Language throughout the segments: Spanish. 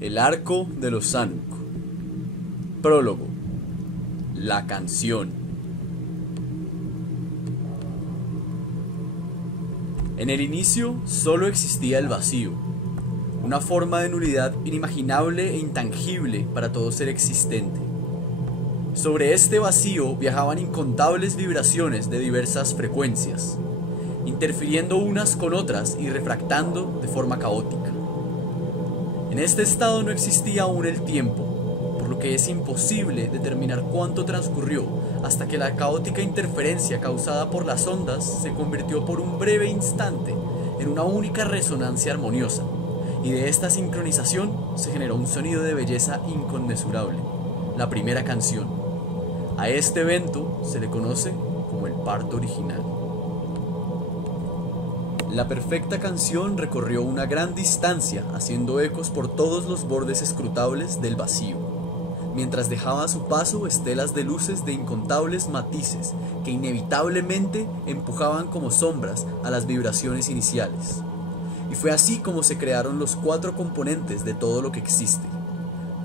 El arco de los Anuc. Prólogo. La canción. En el inicio solo existía el vacío, una forma de nulidad inimaginable e intangible para todo ser existente. Sobre este vacío viajaban incontables vibraciones de diversas frecuencias, interfiriendo unas con otras y refractando de forma caótica. En este estado no existía aún el tiempo, por lo que es imposible determinar cuánto transcurrió hasta que la caótica interferencia causada por las ondas se convirtió por un breve instante en una única resonancia armoniosa, y de esta sincronización se generó un sonido de belleza inconmensurable, la primera canción. A este evento se le conoce como el parto original. La perfecta canción recorrió una gran distancia, haciendo ecos por todos los bordes escrutables del vacío, mientras dejaba a su paso estelas de luces de incontables matices que inevitablemente empujaban como sombras a las vibraciones iniciales. Y fue así como se crearon los 4 componentes de todo lo que existe.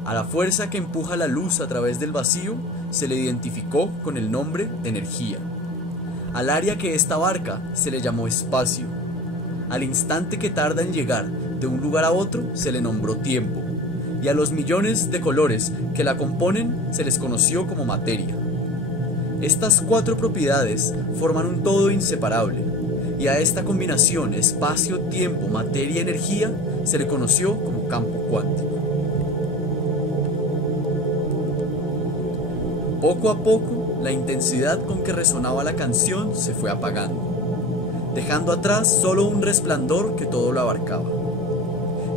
A la fuerza que empuja la luz a través del vacío se le identificó con el nombre de energía. Al área que ésta abarca se le llamó espacio. Al instante que tarda en llegar de un lugar a otro se le nombró tiempo, y a los millones de colores que la componen se les conoció como materia. Estas 4 propiedades forman un todo inseparable, y a esta combinación espacio, tiempo, materia y energía se le conoció como campo cuántico. Poco a poco, la intensidad con que resonaba la canción se fue apagando, dejando atrás solo un resplandor que todo lo abarcaba.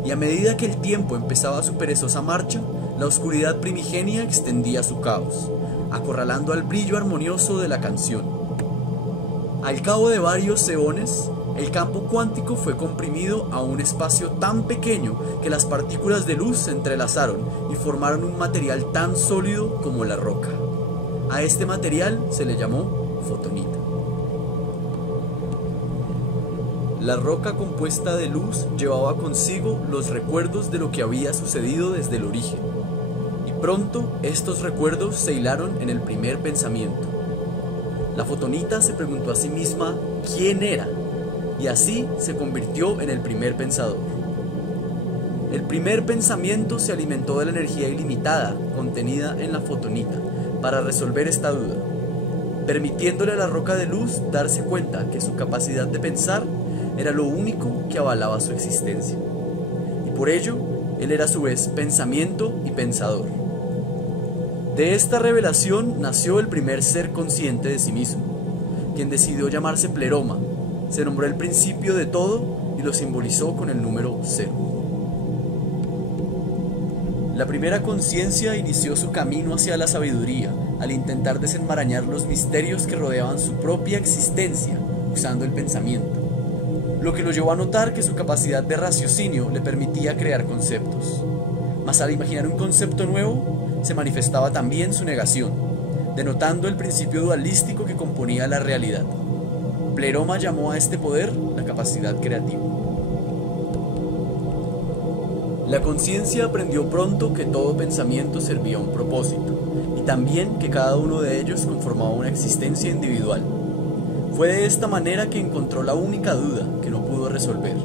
Y a medida que el tiempo empezaba su perezosa marcha, la oscuridad primigenia extendía su caos, acorralando al brillo armonioso de la canción. Al cabo de varios eones, el campo cuántico fue comprimido a un espacio tan pequeño que las partículas de luz se entrelazaron y formaron un material tan sólido como la roca. A este material se le llamó fotonita. La roca compuesta de luz llevaba consigo los recuerdos de lo que había sucedido desde el origen, y pronto estos recuerdos se hilaron en el primer pensamiento. La fotonita se preguntó a sí misma quién era, y así se convirtió en el primer pensador. El primer pensamiento se alimentó de la energía ilimitada contenida en la fotonita para resolver esta duda, permitiéndole a la roca de luz darse cuenta que su capacidad de pensar era lo único que avalaba su existencia, y por ello él era a su vez pensamiento y pensador. De esta revelación nació el primer ser consciente de sí mismo, quien decidió llamarse Pleroma. Se nombró el principio de todo y lo simbolizó con el número 0. La primera conciencia inició su camino hacia la sabiduría al intentar desenmarañar los misterios que rodeaban su propia existencia usando el pensamiento, lo que lo llevó a notar que su capacidad de raciocinio le permitía crear conceptos. Mas al imaginar un concepto nuevo, se manifestaba también su negación, denotando el principio dualístico que componía la realidad. Pleroma llamó a este poder la capacidad creativa. La conciencia aprendió pronto que todo pensamiento servía a un propósito, y también que cada uno de ellos conformaba una existencia individual. Fue de esta manera que encontró la única duda que no pudo resolver.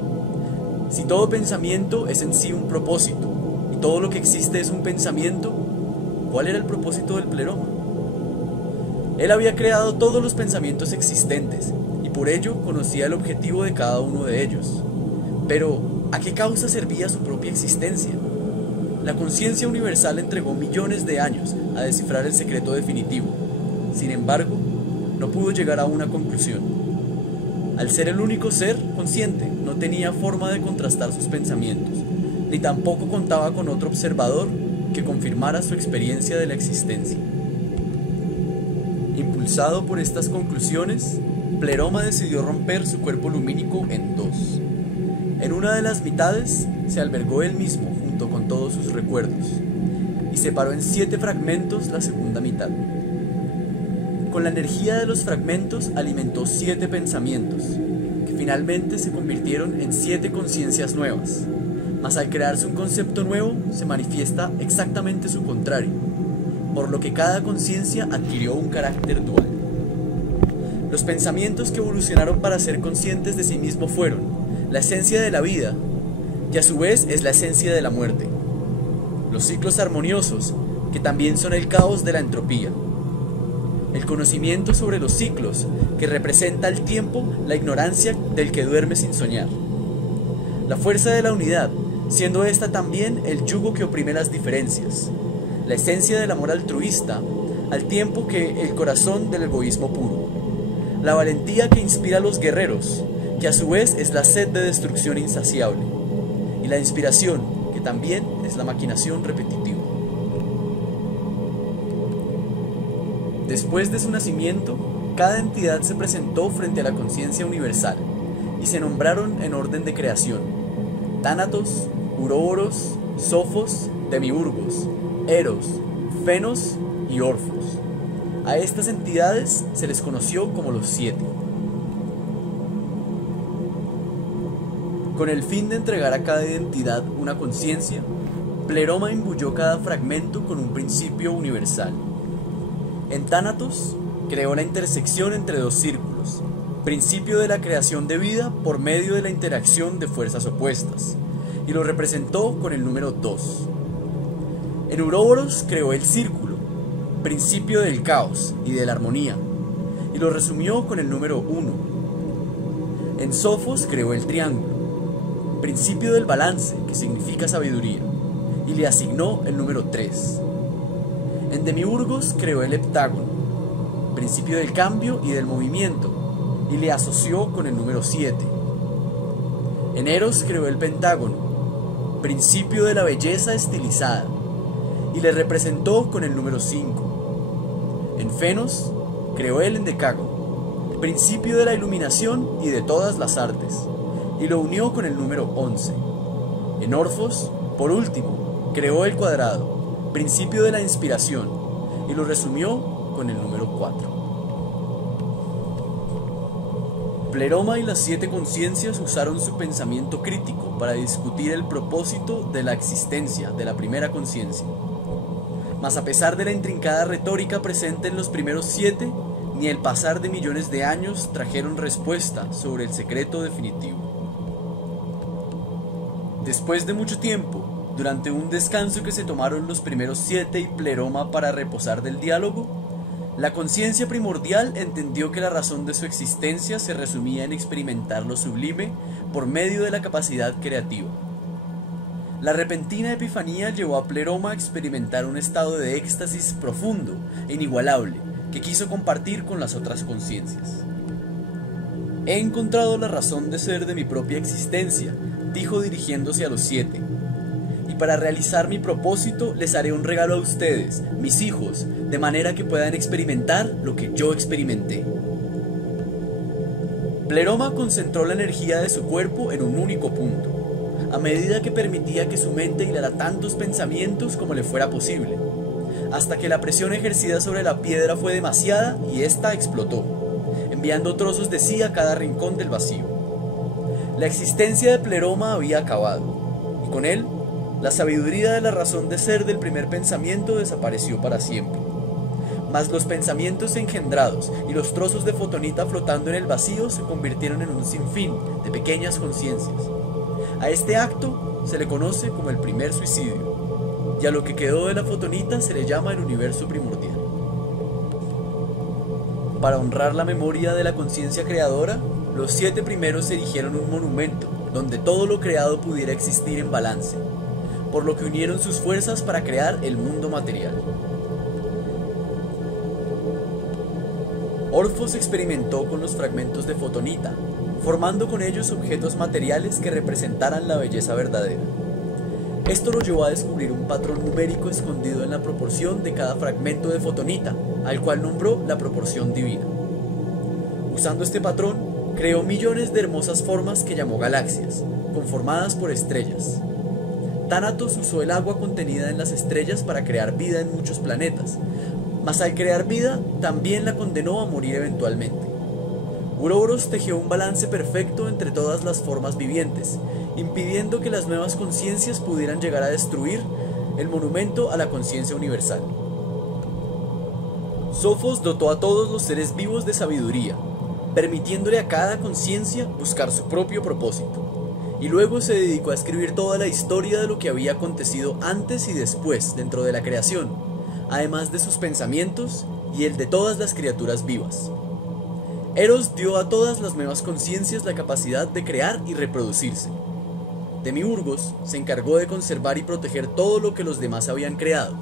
Si todo pensamiento es en sí un propósito, y todo lo que existe es un pensamiento, ¿cuál era el propósito del Pleroma? Él había creado todos los pensamientos existentes, y por ello conocía el objetivo de cada uno de ellos. Pero, ¿a qué causa servía su propia existencia? La conciencia universal entregó millones de años a descifrar el secreto definitivo. Sin embargo, no pudo llegar a una conclusión. Al ser el único ser consciente, no tenía forma de contrastar sus pensamientos, ni tampoco contaba con otro observador que confirmara su experiencia de la existencia. Impulsado por estas conclusiones, Pleroma decidió romper su cuerpo lumínico en 2. En una de las mitades se albergó él mismo junto con todos sus recuerdos, y separó en 7 fragmentos la segunda mitad. Con la energía de los fragmentos alimentó 7 pensamientos, que finalmente se convirtieron en 7 conciencias nuevas, mas al crearse un concepto nuevo se manifiesta exactamente su contrario, por lo que cada conciencia adquirió un carácter dual. Los pensamientos que evolucionaron para ser conscientes de sí mismos fueron la esencia de la vida, que a su vez es la esencia de la muerte, los ciclos armoniosos, que también son el caos de la entropía, el conocimiento sobre los ciclos, que representa el tiempo, la ignorancia del que duerme sin soñar, la fuerza de la unidad, siendo esta también el yugo que oprime las diferencias, la esencia del amor altruista, al tiempo que el corazón del egoísmo puro, la valentía que inspira a los guerreros, que a su vez es la sed de destrucción insaciable, y la inspiración, que también es la maquinación repetitiva. Después de su nacimiento, cada entidad se presentó frente a la conciencia universal, y se nombraron en orden de creación: Tánatos, Uroboros, Sofos, Demiurgos, Eros, Fenos y Orfos. A estas entidades se les conoció como los 7. Con el fin de entregar a cada identidad una conciencia, Pleroma imbuyó cada fragmento con un principio universal. En Tánatos creó la intersección entre dos círculos, principio de la creación de vida por medio de la interacción de fuerzas opuestas, y lo representó con el número 2. En Uroboros creó el círculo, principio del caos y de la armonía, y lo resumió con el número 1. En Sofos creó el triángulo, principio del balance, que significa sabiduría, y le asignó el número 3. En Demiurgos creó el heptágono, principio del cambio y del movimiento, y le asoció con el número 7. En Eros creó el pentágono, principio de la belleza estilizada, y le representó con el número 5. En Fenos creó el endecágono, principio de la iluminación y de todas las artes, y lo unió con el número 11. En Orfos, por último, creó el cuadrado, principio de la inspiración, y lo resumió con el número 4. Pleroma y las 7 conciencias usaron su pensamiento crítico para discutir el propósito de la existencia de la primera conciencia. Mas a pesar de la intrincada retórica presente en los primeros 7, ni el pasar de millones de años trajeron respuesta sobre el secreto definitivo. Después de mucho tiempo, durante un descanso que se tomaron los primeros 7 y Pleroma para reposar del diálogo, la conciencia primordial entendió que la razón de su existencia se resumía en experimentar lo sublime por medio de la capacidad creativa. La repentina epifanía llevó a Pleroma a experimentar un estado de éxtasis profundo e inigualable que quiso compartir con las otras conciencias. He encontrado la razón de ser de mi propia existencia, dijo dirigiéndose a los 7. Y para realizar mi propósito les haré un regalo a ustedes, mis hijos, de manera que puedan experimentar lo que yo experimenté. Pleroma concentró la energía de su cuerpo en un único punto, a medida que permitía que su mente hilara tantos pensamientos como le fuera posible, hasta que la presión ejercida sobre la piedra fue demasiada y ésta explotó, enviando trozos de sí a cada rincón del vacío. La existencia de Pleroma había acabado, y con él, la sabiduría de la razón de ser del primer pensamiento desapareció para siempre. Mas los pensamientos engendrados y los trozos de fotonita flotando en el vacío se convirtieron en un sinfín de pequeñas conciencias. A este acto se le conoce como el primer suicidio, y a lo que quedó de la fotonita se le llama el universo primordial. Para honrar la memoria de la conciencia creadora, los 7 primeros erigieron un monumento donde todo lo creado pudiera existir en balance, por lo que unieron sus fuerzas para crear el mundo material. Orfos experimentó con los fragmentos de fotonita, formando con ellos objetos materiales que representaran la belleza verdadera. Esto lo llevó a descubrir un patrón numérico escondido en la proporción de cada fragmento de fotonita, al cual nombró la proporción divina. Usando este patrón, creó millones de hermosas formas que llamó galaxias, conformadas por estrellas. Tánatos usó el agua contenida en las estrellas para crear vida en muchos planetas, mas al crear vida también la condenó a morir eventualmente. Uroboros tejió un balance perfecto entre todas las formas vivientes impidiendo que las nuevas conciencias pudieran llegar a destruir el monumento a la conciencia universal. Sofos dotó a todos los seres vivos de sabiduría, permitiéndole a cada conciencia buscar su propio propósito, y luego se dedicó a escribir toda la historia de lo que había acontecido antes y después dentro de la creación, además de sus pensamientos y el de todas las criaturas vivas. Eros dio a todas las nuevas conciencias la capacidad de crear y reproducirse. Demiurgos se encargó de conservar y proteger todo lo que los demás habían creado.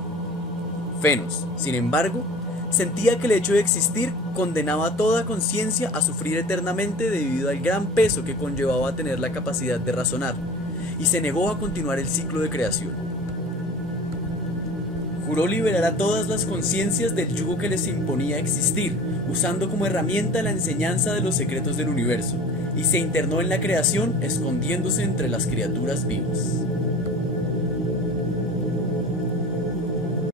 Fenos, sin embargo, sentía que el hecho de existir condenaba a toda conciencia a sufrir eternamente debido al gran peso que conllevaba tener la capacidad de razonar, y se negó a continuar el ciclo de creación. Juró liberar a todas las conciencias del yugo que les imponía existir, usando como herramienta la enseñanza de los secretos del universo, y se internó en la creación escondiéndose entre las criaturas vivas.